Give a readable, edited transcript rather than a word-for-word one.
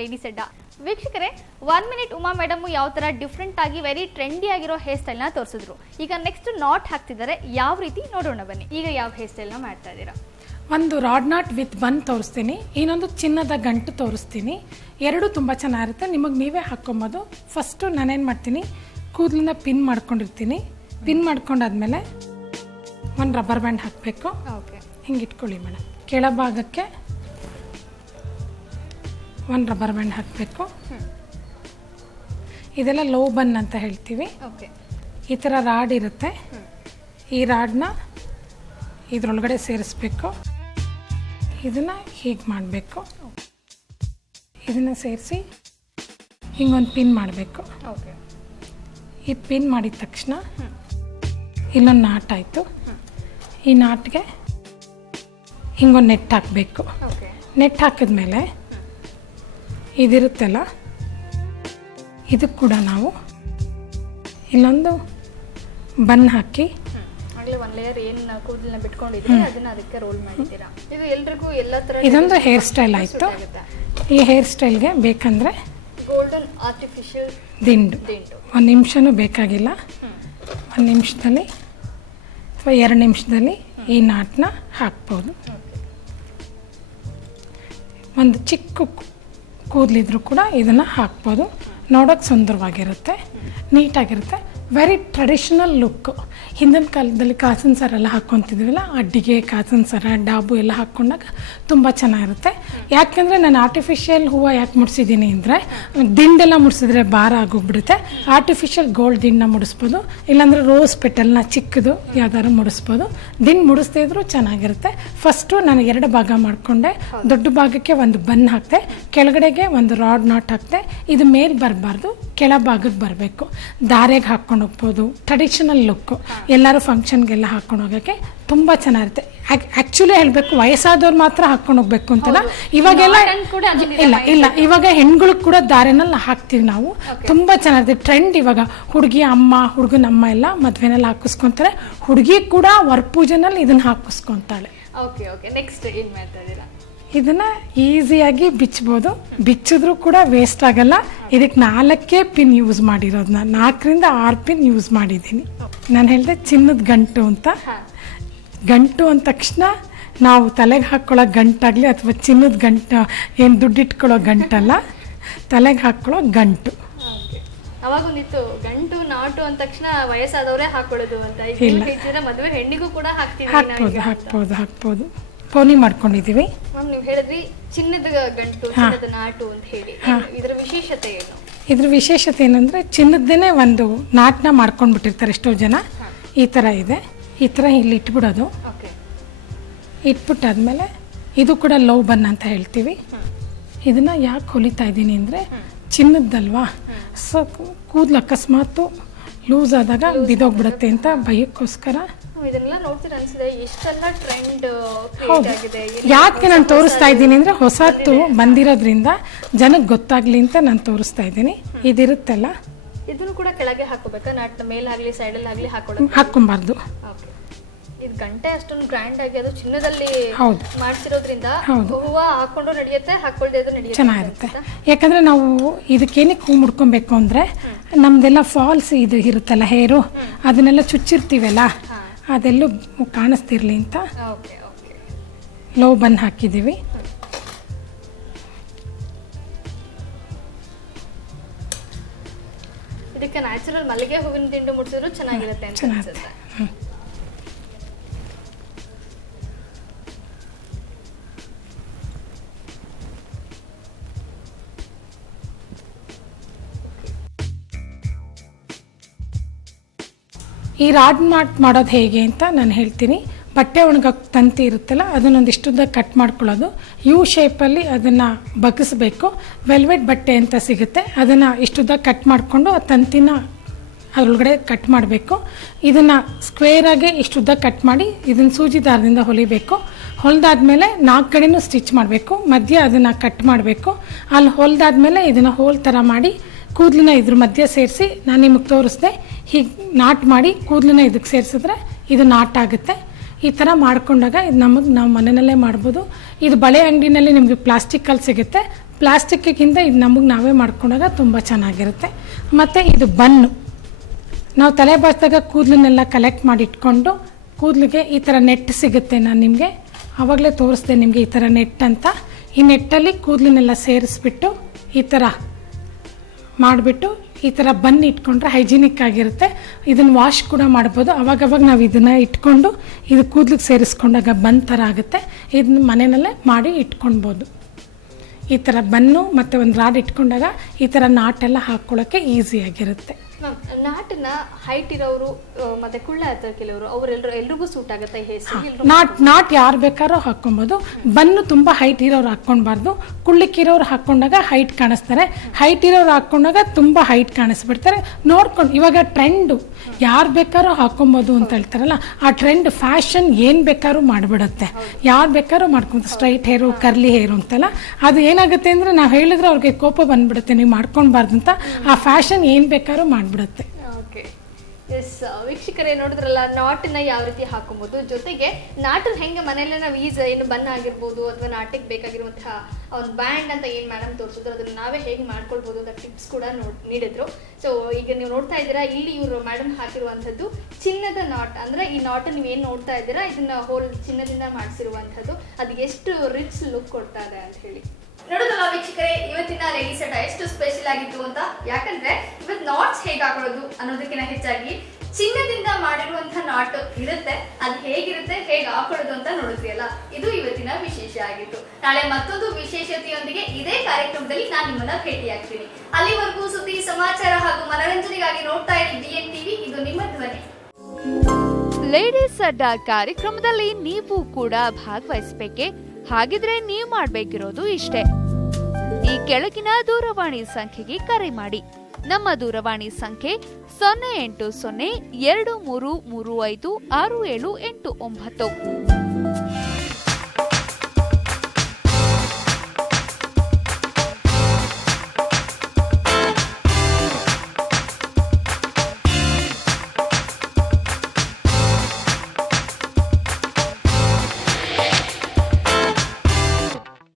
Ladies ಅಡ್ಡ. ವೀಕ್ಷಕರೇ, 1 minute Uma madam ಯಾವ ತರ ಡಿಫ್ರೆಂಟ್ ಆಗಿ ವೆರಿ ಟ್ರೆಂಡಿ ಆಗಿರೋ ಹೇರ್ ಸ್ಟೈಲ್ ನ ತೋರಿಸಿದ್ರು. ಈಗ ನೆಕ್ಸ್ಟ್ ನಾಟ್ ಹಾಕ್ತಿದ್ದಾರೆ, ಯಾವ ರೀತಿ ನೋಡೋಣ ಬನ್ನಿ. ಈಗ ಯಾವ ಹೇರ್ ಸ್ಟೈಲ್ ನ ಮಾಡ್ತಾ ಇದ್ದೀರಾ? ಒಂದು ರಾಡ್ ನಾಟ್ ವಿತ್ ಬನ್ ತೋರಿಸ್ತೀನಿ, ಇನ್ನೊಂದು ಚಿನ್ನದ ಗಂಟು ತೋರಿಸ್ತೀನಿ. ಎರಡು ತುಂಬ ಚೆನ್ನಾಗಿರುತ್ತೆ, ನಿಮಗೆ ನೀವೇ ಹಾಕ್ಕೊಂಬೋದು. ಫಸ್ಟು ನಾನೇನು ಮಾಡ್ತೀನಿ, ಕೂದಲನ್ನ ಪಿನ್ ಮಾಡ್ಕೊಂಡಿರ್ತೀನಿ. ಪಿನ್ ಮಾಡ್ಕೊಂಡಾದ್ಮೇಲೆ ಒಂದು ರಬ್ಬರ್ ಬ್ಯಾಂಡ್ ಹಾಕಬೇಕು. ಓಕೆ, ಹಿಂಗೆ ಇಟ್ಕೊಳ್ಳಿ ಮೇಡಮ್. ಕೆಳಭಾಗಕ್ಕೆ ಒಂದು ರಬ್ಬರ್ ಬ್ಯಾಂಡ್ ಹಾಕಬೇಕು. ಇದೆಲ್ಲ ಲೋ ಬನ್ ಅಂತ ಹೇಳ್ತೀವಿ. ಓಕೆ, ಈ ಥರ ರಾಡ್ ಇರುತ್ತೆ. ಈ ರಾಡ್ನ ಇದರೊಳಗಡೆ ಸೇರಿಸ್ಬೇಕು. ಇದನ್ನು ಹೀಗೆ ಮಾಡಬೇಕು. ಇದನ್ನು ಸೇರಿಸಿ ಹಿಂಗೊಂದು ಪಿನ್ ಮಾಡಬೇಕು. ಓಕೆ, ಈ ಪಿನ್ ಮಾಡಿದ ತಕ್ಷಣ ಇಲ್ಲೊಂದು ನಾಟ್ ಆಯಿತು. ಈ ನಾಟ್ಗೆ ಹಿಂಗೊಂದು ನೆಟ್ ಹಾಕಬೇಕು. ಓಕೆ, ನೆಟ್ ಹಾಕಿದ್ಮೇಲೆ ಇದಿರುತ್ತಲ್ಲ, ಇದಕ್ಕೆ ಕೂಡ ನಾವು ಇಲ್ಲೊಂದು ಬನ್ ಹಾಕಿ ಆಗಲೇ ಒಂದು ಲೇಯರ್ ಏನು ಕೂದಲನ್ನ ಬಿಟ್ಕೊಂಡಿದ್ರೆ ಅದನ್ನ ಅದಕ್ಕೆ ರೋಲ್ ಮಾಡಿದ್ದೀರಾ. ಇದು ಎಲ್ರಿಗೂ ಎಲ್ಲ ತರ ಇದೊಂದು ಹೇರ್ ಸ್ಟೈಲ್ ಆಯಿತು. ಈ ಹೇರ್ ಸ್ಟೈಲ್ಗೆ ಬೇಕಂದರೆ ಗೋಲ್ಡನ್ ಆರ್ಟಿಫಿಷಿಯಲ್ ದಿಂಡು 1 ನಿಮಿಷನೂ ಬೇಕಾಗಿಲ್ಲ. 1 ನಿಮಿಷದಲ್ಲಿ ಅಥವಾ 2 ನಿಮಿಷದಲ್ಲಿ ಈ ನಾಟನ್ನ ಹಾಕ್ಬೋದು. ಒಂದು ಚಿಕ್ಕ ಕೂದಲಿದ್ರು ಕೂಡ ಇದನ್ನು ಹಾಕ್ಬೋದು. ನೋಡೋಕ್ಕೆ ಸುಂದರವಾಗಿರುತ್ತೆ, ನೀಟಾಗಿರುತ್ತೆ. Very traditional look. ಹಿಂದಿನ ಕಾಲದಲ್ಲಿ ಕಾಸಿನ ಸರ ಎಲ್ಲ ಹಾಕ್ಕೊತಿದ್ವಲ್ಲ, ಅಡ್ಡಿಗೆ ಕಾಸಿನ ಸರ, ಡಾಬು ಎಲ್ಲ ಹಾಕ್ಕೊಂಡಾಗ ತುಂಬ ಚೆನ್ನಾಗಿರುತ್ತೆ. ಯಾಕೆಂದರೆ ನಾನು ಆರ್ಟಿಫಿಷಿಯಲ್ ಹೂವು ಯಾಕೆ ಮುಡಿಸಿದ್ದೀನಿ ಅಂದರೆ, ದಿಂಡೆಲ್ಲ ಮುಡಿಸಿದ್ರೆ ಭಾರ ಆಗೋಗ್ಬಿಡುತ್ತೆ. ಆರ್ಟಿಫಿಷಿಯಲ್ ಗೋಲ್ಡ್ ದಿಂಡನ್ನ ಮುಡಿಸ್ಬೋದು, ಇಲ್ಲಾಂದರೆ ರೋಸ್ ಪೆಟಲ್ನ ಚಿಕ್ಕದು ಯಾವ್ದಾದ್ರು ಮುಡಿಸ್ಬೋದು. ದಿಂಡು ಮುಡಿಸ್ದೇ ಇದ್ರೂ ಚೆನ್ನಾಗಿರುತ್ತೆ. ಫಸ್ಟು ನಾನು 2 ಭಾಗ ಮಾಡಿಕೊಂಡೆ. ದೊಡ್ಡ ಭಾಗಕ್ಕೆ ಒಂದು ಬನ್ ಹಾಕಿದೆ, ಕೆಳಗಡೆಗೆ ಒಂದು ರಾಡ್ ನಾಟ್ ಹಾಕಿದೆ. ಇದು ಮೇಲೆ ಬರಬಾರ್ದು, ಕೆಳ ಭಾಗಕ್ಕೆ ಬರಬೇಕು. ದಾರೆಗೆ ಹಾಕ್ಕೊಂಡು ಹೋಗ್ಬೋದು. ಟ್ರೆಡಿಷನಲ್ ಲುಕ್ಕು, ಎಲ್ಲರೂ ಫಂಕ್ಷನ್ಗೆಲ್ಲ ಹಾಕ್ಕೊಂಡು ಹೋಗೋಕ್ಕೆ ತುಂಬ ಚೆನ್ನಾಗಿರುತ್ತೆ. ಆ್ಯಕ್ಚುಲಿ ಹೇಳಬೇಕು, ವಯಸ್ಸಾದವ್ರು ಮಾತ್ರ ಹಾಕ್ಕೊಂಡು ಹೋಗ್ಬೇಕು ಅಂತಲ್ಲ. ಇವಾಗೆಲ್ಲ ಇಲ್ಲ, ಇವಾಗ ಹೆಣ್ಗಳಿಗೆ ಕೂಡ ದಾರೆನಲ್ಲಿ ಹಾಕ್ತೀವಿ ನಾವು. ತುಂಬ ಚೆನ್ನಾಗಿರುತ್ತೆ. ಟ್ರೆಂಡ್ ಇವಾಗ ಹುಡುಗಿ ಅಮ್ಮ, ಹುಡುಗನ ಅಮ್ಮ ಎಲ್ಲ ಮದುವೆನಲ್ಲಿ ಹಾಕಿಸ್ಕೊತಾರೆ. ಹುಡುಗಿ ಕೂಡ ವರಪೂಜೆನಲ್ಲಿ ಇದನ್ನು ಹಾಕಿಸ್ಕೊತಾಳೆ. ಓಕೆ ಓಕೆ, ನೆಕ್ಸ್ಟ್ ಏನು ಮಾಡ್ತಾ ಇದ್ದೀರಾ? ಇದನ್ನು ಈಸಿಯಾಗಿ ಬಿಚ್ಬೋದು. ಬಿಚ್ಚಿದ್ರೂ ಕೂಡ ವೇಸ್ಟ್ ಆಗಲ್ಲ. ಇದಕ್ಕೆ 4 ಪಿನ್ ಯೂಸ್ ಮಾಡಿರೋದು. ನಾನು 4ರಿಂದ 6 ಪಿನ್ ಯೂಸ್ ಮಾಡಿದ್ದೀನಿ. ನಾನು ಹೇಳಿದೆ ಚಿನ್ನದ ಗಂಟು ಅಂತ. ಗಂಟು ಅಂದ ತಕ್ಷಣ ನಾವು ತಲೆಗೆ ಹಾಕ್ಕೊಳ್ಳೋ ಗಂಟಾಗಲಿ ಅಥವಾ ಚಿನ್ನದ ಗಂಟು ಏನು ದುಡ್ಡಿಟ್ಕೊಳ್ಳೋ ಗಂಟಲ್ಲ, ತಲೆಗೆ ಹಾಕ್ಕೊಳ್ಳೋ ಗಂಟು. ಅವಾಗೊಂದಿತ್ತು ಗಂಟು ನಾಟು ಅಂದ ತಕ್ಷಣ ವಯಸ್ಸಾದವರೇ ಹಾಕೊಳ್ಳೋದು ಅಂತ. ಮದುವೆ ಹೆಣ್ಣಿಗೂ ಕೂಡ ಹಾಕ್ಬೋದು. ಪೋನಿ ಮಾಡ್ಕೊಂಡಿದ್ದೀವಿ. ಮ್ಯಾಮ್, ನೀವು ಹೇಳಿದ್ರಿ ಚಿನ್ನದ ಗಂಟು, ಚಿನ್ನದ ನಾಟು ಅಂತ ಹೇಳಿ. ಇದರ ವಿಶೇಷತೆ ಏನು? ಇದ್ರ ವಿಶೇಷತೆ ಏನಂದರೆ, ಚಿನ್ನದ್ದೇನೆ ಒಂದು ನಾಟನ್ನ ಮಾಡ್ಕೊಂಡ್ಬಿಟ್ಟಿರ್ತಾರೆ ಎಷ್ಟೋ ಜನ. ಈ ಥರ ಇದೆ. ಈ ಥರ ಇಲ್ಲಿ ಇಟ್ಬಿಡೋದು. ಇಟ್ಬಿಟ್ಟಾದ್ಮೇಲೆ ಇದು ಕೂಡ ಲೋ ಬನ್ ಅಂತ ಹೇಳ್ತೀವಿ. ಇದನ್ನು ಯಾಕೆ ಹೊಲಿತಾ ಇದ್ದೀನಿ ಅಂದರೆ, ಚಿನ್ನದ್ದಲ್ವಾ, ಸೊ ಕೂದಲು ಅಕಸ್ಮಾತು ಲೂಸ್ ಆದಾಗ ಬಿದೋಗ್ಬಿಡುತ್ತೆ ಅಂತ ಭಯಕ್ಕೋಸ್ಕರ. ಇದನ್ನೆಲ್ಲ ನೋಡ್ತೀರ ಅನ್ಸಿದೆ, ಎಷ್ಟೆಲ್ಲ ಟ್ರೆಂಡ್ ಆಗಿದೆ. ಯಾಕೆ ನಾನು ತೋರಿಸ್ತಾ ಇದ್ದೀನಿ ಅಂದರೆ, ಹೊಸತು ಬಂದಿರೋದ್ರಿಂದ ಜನಕ್ಕೆ ಗೊತ್ತಾಗ್ಲಿ ಅಂತ ನಾನು ತೋರಿಸ್ತಾ ಇದ್ದೀನಿ. ಇದಿರುತ್ತಲ್ಲ, ಇದನ್ನು ಕೂಡ ಕೆಳಗೆ ಹಾಕೋಬೇಕಾ? ನಾಟ್ನ ಮೇಲಾಗ್ಲಿ ಸೈಡಲ್ಲಿ ಆಗಲಿ ಹಾಕ್ಕೊಬಾರ್ದು. ಇದು ಗಂಟೆ ಅಷ್ಟೊಂದು ಗ್ರ್ಯಾಂಡ್ ಆಗಿ ಅದು ಚಿನ್ನದಲ್ಲಿ ಮಾಡ್ತಿರೋದ್ರಿಂದ ಹೂವ ಹಾಕೊಂಡು ನಡೆಯುತ್ತೆ, ಹಾಕೊಳ್ದೇ ಇದ್ದು ನಡೆಯುತ್ತೆ, ಚೆನ್ನಾಗಿರುತ್ತೆ. ಯಾಕಂದ್ರೆ ನಾವು ಇದಕ್ಕೇನಕ್ಕೆ ಹೂ ಮುಡ್ಕೊಬೇಕು ಅಂದರೆ, ನಮ್ದೆಲ್ಲ ಫಾಲ್ಸ್ ಇದು ಇರುತ್ತಲ್ಲ ಹೇರು, ಅದನ್ನೆಲ್ಲ ಚುಚ್ಚಿರ್ತೀವಲ್ಲ, ಅದೆಲ್ಲೂ ಕಾಣಿಸ್ತಿರ್ಲಿ ಅಂತ ಲೋ ಬನ್ ಹಾಕಿದ್ದೀವಿ. ಇದಕ್ಕೆ ನ್ಯಾಚುರಲ್ ಮಲ್ಲಿಗೆ ಹೂವಿನ ದಿಂಡು ಮುಡಿಸಿದ್ರು ಚೆನ್ನಾಗಿರುತ್ತೆ ಅಂತ ಅನ್ಸುತ್ತೆ. ಈ ರಾಡ್ ನಾಟ್ ಮಾಡೋದು ಹೇಗೆ ಅಂತ ನಾನು ಹೇಳ್ತೀನಿ. ಬಟ್ಟೆ ಒಣಗಕ್ಕೆ ತಂತಿ ಇರುತ್ತಲ್ಲ, ಅದನ್ನೊಂದಿಷ್ಟುದ್ದ ಕಟ್ ಮಾಡ್ಕೊಳ್ಳೋದು. ಯು ಶೇಪಲ್ಲಿ ಅದನ್ನು ಬಗ್ಗಿಸ್ಬೇಕು. ವೆಲ್ವೆಟ್ ಬಟ್ಟೆ ಅಂತ ಸಿಗುತ್ತೆ, ಅದನ್ನು ಇಷ್ಟುದ್ದ ಕಟ್ ಮಾಡಿಕೊಂಡು ಆ ತಂತಿನ ಅದರೊಳಗಡೆ ಕಟ್ ಮಾಡಬೇಕು. ಇದನ್ನು ಸ್ಕ್ವೇರಾಗಿ ಇಷ್ಟುದ್ದ ಕಟ್ ಮಾಡಿ ಇದನ್ನು ಸೂಜಿ ದಾರದಿಂದ ಹೊಲಿಬೇಕು. ಹೊಲಿದಾದ್ಮೇಲೆ 4 ಕಡೆನೂ ಸ್ಟಿಚ್ ಮಾಡಬೇಕು. ಮಧ್ಯ ಅದನ್ನು ಕಟ್ ಮಾಡಬೇಕು. ಅಲ್ಲಿ ಹೊಲಿದಾದ್ಮೇಲೆ ಇದನ್ನು ಹೋಲ್ ಥರ ಮಾಡಿ ಕೂದಲನ್ನ ಇದ್ರ ಮಧ್ಯೆ ಸೇರಿಸಿ ನಾನು ನಿಮಗೆ ತೋರಿಸ್ದೆ. ಹೀಗೆ ನಾಟ್ ಮಾಡಿ ಕೂದಲನ್ನ ಇದಕ್ಕೆ ಸೇರಿಸಿದ್ರೆ ಇದು ನಾಟ್ ಆಗುತ್ತೆ. ಈ ಥರ ಮಾಡ್ಕೊಂಡಾಗ ಇದು ನಾವು ಮನೆಯಲ್ಲೇ ಮಾಡ್ಬೋದು. ಇದು ಬಳೆ ಅಂಗಡಿನಲ್ಲಿ ನಿಮಗೆ ಪ್ಲಾಸ್ಟಿಕ್ಕಲ್ಲಿ ಸಿಗುತ್ತೆ. ಪ್ಲಾಸ್ಟಿಕ್ಕಿಂತ ಇದು ನಮಗೆ ನಾವೇ ಮಾಡ್ಕೊಂಡಾಗ ತುಂಬ ಚೆನ್ನಾಗಿರುತ್ತೆ. ಮತ್ತು ಇದು ಬನ್ನು, ನಾವು ತಲೆ ಬಾಚಿದಾಗ ಕೂದಲನ್ನೆಲ್ಲ ಕಲೆಕ್ಟ್ ಮಾಡಿ ಇಟ್ಕೊಂಡು ಕೂದಲಿಗೆ ಈ ಥರ ನೆಟ್ ಸಿಗುತ್ತೆ. ನಾನು ನಿಮಗೆ ಆವಾಗಲೇ ತೋರಿಸ್ದೆ ನಿಮಗೆ ಈ ಥರ ನೆಟ್ ಅಂತ. ಈ ನೆಟ್ಟಲ್ಲಿ ಕೂದಲನ್ನೆಲ್ಲ ಸೇರಿಸ್ಬಿಟ್ಟು ಈ ಥರ ಮಾಡಿಬಿಟ್ಟು ಈ ಥರ ಬನ್ ಇಟ್ಕೊಂಡ್ರೆ ಹೈಜಿನಿಕ್ ಆಗಿರುತ್ತೆ. ಇದನ್ನು ವಾಶ್ ಕೂಡ ಮಾಡ್ಬೋದು. ಅವಾಗವಾಗ ನಾವು ಇದನ್ನು ಇಟ್ಕೊಂಡು ಇದು ಕೂದಲಿಗೆ ಸೇರಿಸ್ಕೊಂಡಾಗ ಬನ್ ಥರ ಆಗುತ್ತೆ. ಇದನ್ನ ಮನೆಯಲ್ಲೇ ಮಾಡಿ ಇಟ್ಕೊಳ್ಬೋದು. ಈ ಥರ ಬನ್ನು ಮತ್ತು ಒಂದು ರಾಡ್ ಇಟ್ಕೊಂಡಾಗ ಈ ಥರ ನಾಟೆಲ್ಲ ಹಾಕ್ಕೊಳ್ಳೋಕ್ಕೆ ಈಸಿಯಾಗಿರುತ್ತೆ. ಮ್ಯಾಮ್, ನಾಟನ್ನ ಹೈಟ್ ಇರೋರು ಮತ್ತೆ ಕುಳ್ಳ ಇರ್ತಾರೆ ಕೆಲವರು, ಎಲ್ರಿಗೂ ಸೂಟ್ ಆಗುತ್ತೆ ಈ ಹೇರ್ ಸ್ಟೈಲ್? ನಾಟ್ ಯಾರು ಬೇಕಾದ್ರೂ ಹಾಕ್ಕೊಬೋದು. ಬನ್ನು ತುಂಬ ಹೈಟ್ ಇರೋರು ಹಾಕ್ಕೊಳ್ಬಾರ್ದು. ಕುಳ್ಳಿಕ್ಕಿರೋರು ಹಾಕ್ಕೊಂಡಾಗ ಹೈಟ್ ಕಾಣಿಸ್ತಾರೆ, ಹೈಟ್ ಇರೋರು ಹಾಕ್ಕೊಂಡಾಗ ತುಂಬ ಹೈಟ್ ಕಾಣಿಸ್ಬಿಡ್ತಾರೆ. ನೋಡ್ಕೊಂಡು ಇವಾಗ ಟ್ರೆಂಡು ಯಾರು ಬೇಕಾದ್ರೂ ಹಾಕ್ಕೊಬೋದು ಅಂತ ಹೇಳ್ತಾರಲ್ಲ, ಆ ಟ್ರೆಂಡ್ ಫ್ಯಾಷನ್ ಏನು ಬೇಕಾದ್ರೂ ಮಾಡಿಬಿಡುತ್ತೆ. ಯಾರು ಬೇಕಾದ್ರೂ ಮಾಡ್ಕೊಬೋದು. ಸ್ಟ್ರೈಟ್ ಹೇರು, ಕರ್ಲಿ ಹೇರು ಅಂತೆಲ್ಲ. ಅದು ಏನಾಗುತ್ತೆ ಅಂದರೆ ನಾವು ಹೇಳಿದ್ರೆ ಅವ್ರಿಗೆ ಕೋಪ ಬಂದ್ಬಿಡುತ್ತೆ, ನೀವು ಮಾಡ್ಕೊಳ್ಬಾರ್ದು ಅಂತ. ಆ ಫ್ಯಾಷನ್ ಏನು ಬೇಕಾದ್ರೂ ಮಾಡಿಬಿಡುತ್ತೆ. ಓಕೆ, ಎಸ್ ವೀಕ್ಷಕರೇ, ನೋಡಿದ್ರಲ್ಲ ನಾಟನ್ನ ಯಾವ ರೀತಿ ಹಾಕೊಬೋದು. ಜೊತೆಗೆ ನಾಟನ್ನ ಹೆಂಗೆ ಮನೆಯಲ್ಲೇ ನಾವು ಏನು ಬನ್ನ ಆಗಿರ್ಬೋದು ಅಥವಾ ನಾಟಿಗೆ ಬೇಕಾಗಿರುವಂತಹ ಒಂದು ಬ್ಯಾಂಡ್ ಅಂತ ಏನು ಮೇಡಮ್ ತೋರಿಸಿದ್ರು ಅದನ್ನು ನಾವೇ ಹೇಗೆ ಮಾಡ್ಕೊಳ್ಬೋದು ಅಂತ ಟಿಪ್ಸ್ ಕೂಡ ನೀಡಿದ್ರು. ಸೊ ಈಗ ನೀವು ನೋಡ್ತಾ ಇದ್ದೀರಾ, ಇಲ್ಲಿ ಇವರು ಮೇಡಮ್ ಹಾಕಿರುವಂಥದ್ದು ಚಿನ್ನದ ನಾಟ್. ಅಂದರೆ ಈ ನಾಟನ್ನು ನೀವೇನು ನೋಡ್ತಾ ಇದ್ದೀರಾ, ಇದನ್ನ ಹೋಲ್ ಚಿನ್ನದಿಂದ ಮಾಡಿಸಿರುವಂಥದ್ದು. ಅದು ಎಷ್ಟು ರಿಚ್ ಲುಕ್ ಕೊಡ್ತಾ ಇದೆ ಅಂತ ಹೇಳಿ ನೋಡೋದಲ್ಲ ವೀಕ್ಷಕರೇ. ಇವತ್ತಿನ ರೆಡಿ ಸೆಟ್ ಎಷ್ಟು ಸ್ಪೆಷಲ್ ಆಗಿತ್ತು ಅಂತ, ಯಾಕಂದ್ರೆ ಇವತ್ತು ನಾಟ್ಸ್ ಹೇಗೆ ಹಾಕೊಳ್ಳೋದು ಅನ್ನೋದಕ್ಕಿಂತ ಹೆಚ್ಚಾಗಿ ಚಿನ್ನದಿಂದ ಮಾಡಿರುವಂತಹ ನಾಟ್ ಇರುತ್ತೆ, ಅದು ಹೇಗಿರುತ್ತೆ, ಹೇಗೆ ಹಾಕೊಳ್ಳೋದು ಅಂತ ನೋಡಿದ್ರಿಯಲ್ಲ, ಇದು ಇವತ್ತಿನ ವಿಶೇಷ ಆಗಿತ್ತು. ನಾಳೆ ಮತ್ತೊಂದು ವಿಶೇಷತೆಯೊಂದಿಗೆ ಇದೇ ಕಾರ್ಯಕ್ರಮದಲ್ಲಿ ನಾನು ನಿಮ್ಮನ್ನ ಭೇಟಿಯಾಗ್ತೀನಿ. ಅಲ್ಲಿವರೆಗೂ ಸುದ್ದಿ ಸಮಾಚಾರ ಹಾಗೂ ಮನರಂಜನೆಗಾಗಿ ನೋಡ್ತಾ ಇರಿ BN TV, ಇದು ನಿಮ್ಮ ಧ್ವನಿ. ಲೇಡೀಸ್ ಅಡ್ಡಾ ಕಾರ್ಯಕ್ರಮದಲ್ಲಿ ನೀವು ಕೂಡ ಭಾಗವಹಿಸಬೇಕೆ? ಹಾಗಿದ್ರೆ ನೀವು ಮಾಡಬೇಕಿರೋದು ಇಷ್ಟೇ. ಈ ಕೆಳಗಿನ ದೂರವಾಣಿ ಸಂಖ್ಯೆಗೆ ಕರೆ ಮಾಡಿ. ನಮ್ಮ ದೂರವಾಣಿ ಸಂಖ್ಯೆ 080 2335 6789.